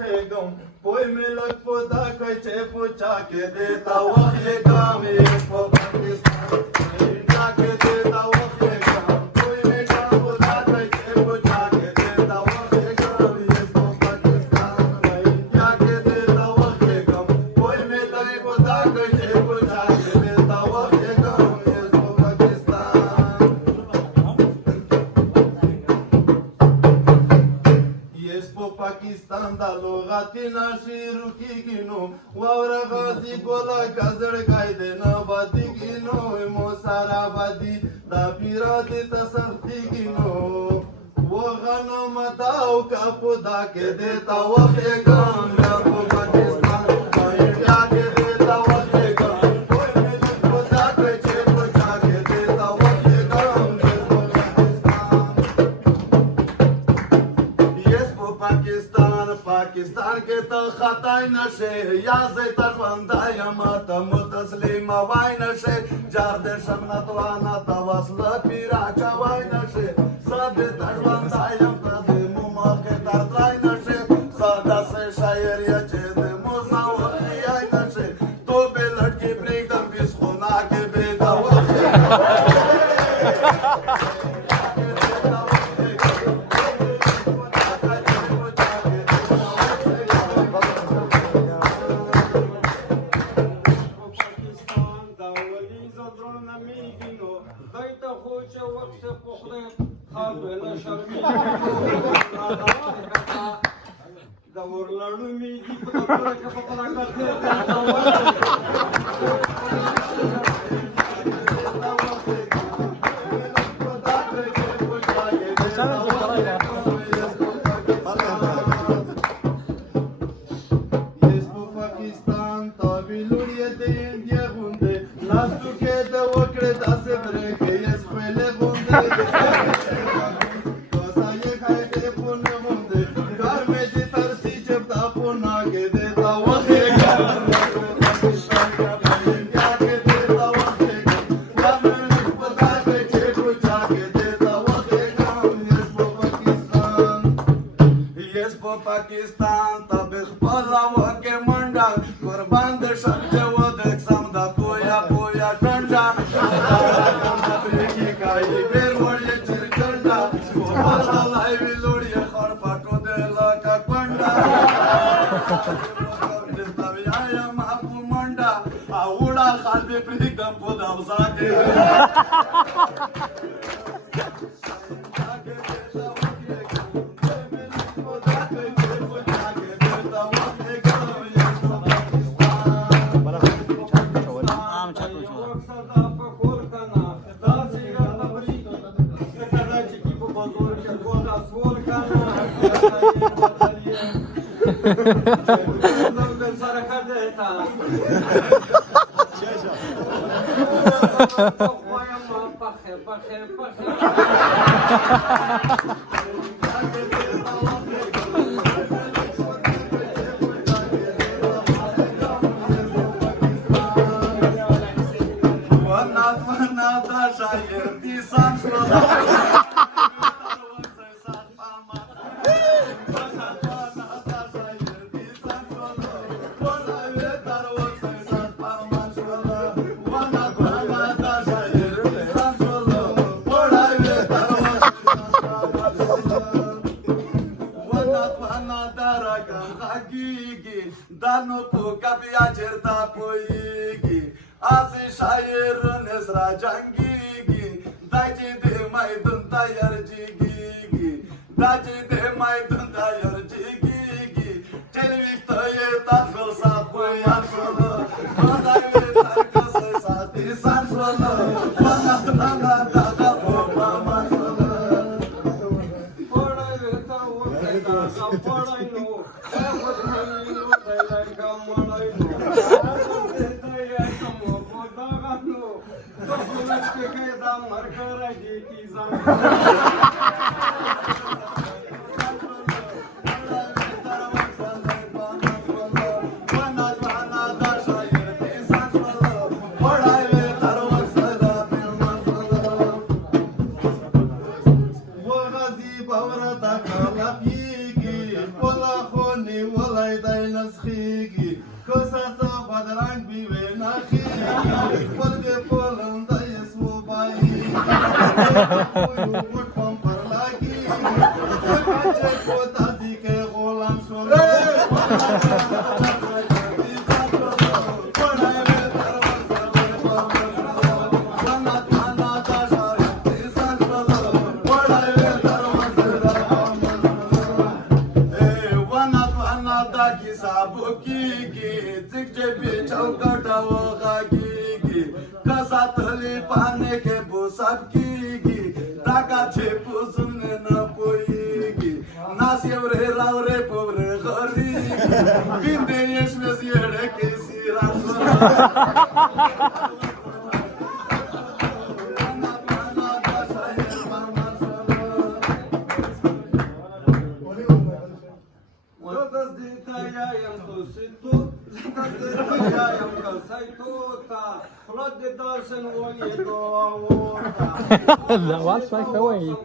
وخېږم پوی مې لږ په دا کوي چې په چا کې دې ته وخېږم یې په پاکستان انډیا کې دې ته وخېږم پوی مې لږ په دا کوي چې په چا کې دې ته وخېږم یې په پاکستان انډیا کې دې ته وخېږم پوی مې لږ په دا کوي چې په چا کې دې ته وخېږم یې په پاکستان پاکستان دا لغاتي ناشیرو کېږي نو واوره غازي ګوله کزړګی دی نه بادېږي نو مو سره بادي دا پیرا دې ته سختېږي نو وغنم دا او که په دا کې دې ته وخېږم بیا په پاکستان انډیا کې دې ته وخېږم کوی مې لږ په دا کړی چې په چا کې دې ته وخېږم پاکستان کې ته خطای نشي یا زه ته ژوندی یم ته مو تسلیموای نشي جار د شمنت وانه ته وصله پیرا کوای نشي زه دې ته ژوندی یم ته دې مو مخکې درتلای نشي زه داسې شاعر یم چې د مو زاوخیای نشي تو به لټکې پرېږدم بسخونه کې بې دوخې دا ورلانو میږي په خبره کې په پلا کړته پاکستان ته ویلوړې د انډیا غوندې لاستو کې د وکړې داسې برېښې یې خپلې غوندې پاکستان ته بخپله وکې منډه قربان د شم چې ودکسم د پویا پویا ټنډه برېږي کایي بېر وړ یې چرګنډه وبللی وي لوړ یې خړ پټو دی لکه کونډه درته ویایم په منډه او وړه خال مې پرېږدم په دوزا کې دانو پوکا بیا چرتا پویگی آسی شایر نسرا جنگیگی داچی دے میدن تایر جیگیگی داچی دے میدن تایر جیگیگی چلویک تایه تاخل سا پویان شولو خدای ترکس ساتی سان شولو ونات نانا دادا پوپا مان شولو پڑای تا وکتا سا پڑای نو وغازي باورا دا کالا پیږي ولا خو نیول دی نسخیږي که ستا بدرنګ وي وې ناخیږي خپل دې پولنده یې سوبایي موږ پم پر لاګي ځکه چې په تاسې کې غلام شول पाने के वो सब कीगी ताका छे पुसने न पोईगी नासियव रे राव रे पोरे खरी बिंदे यश में सियड़े के सिरा Давай, sai кawai.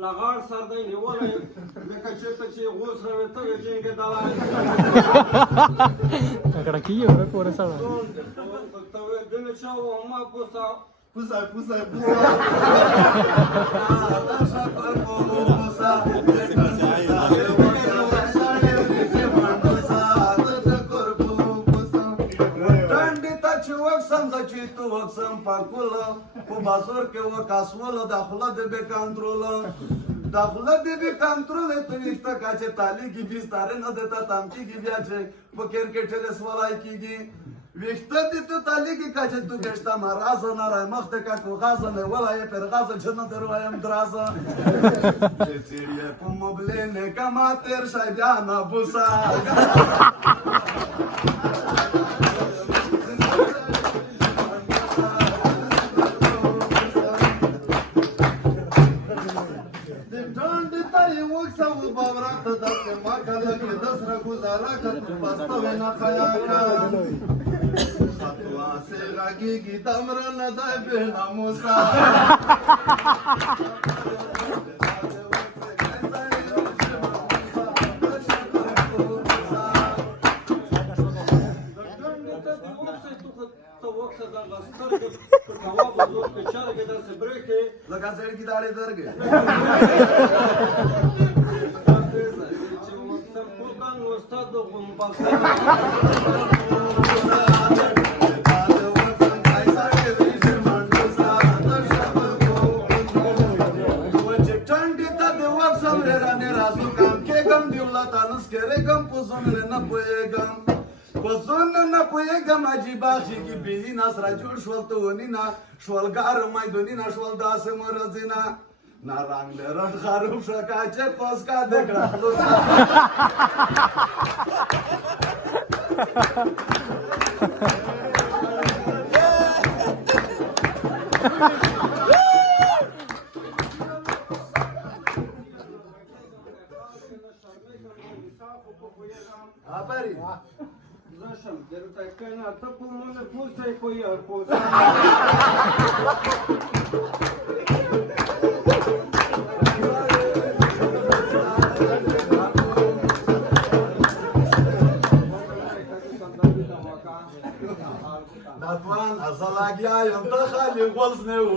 لغار سر دی نیولای لکه چېرته چې غوس راوېته وي جنګ دلای Aquí yo me por esa. ته وې دنه شاو ما پوسا pusa په بازار کې وکاسوله داخله د به کنټرول داخله د به کنټرول ته وشته کاچه تالی کی بيستاره نه دیتا تامتی کی بیا چې په کرکټ له سوالای کیږي وشته د تو تالی کی کاچه تو گشتا مراز نه را مخت کا کو غاز نه ولای پر غاز جنت دروایم درازه چې چیرې په مبلې نه کما تیر شایانه بوسا गुजारा कर वास्तव ना खया कर सतवा से रागी की तमर न दाय बेना मुसा लगा सेड की दाढ़ी दर गए नारांग रथ खारूफ सकाचे पस का देखा Apari. Zasham, derita kana tapu mone pusai koyar posa. Natwan azalagya yom زړه خالي غولس نه و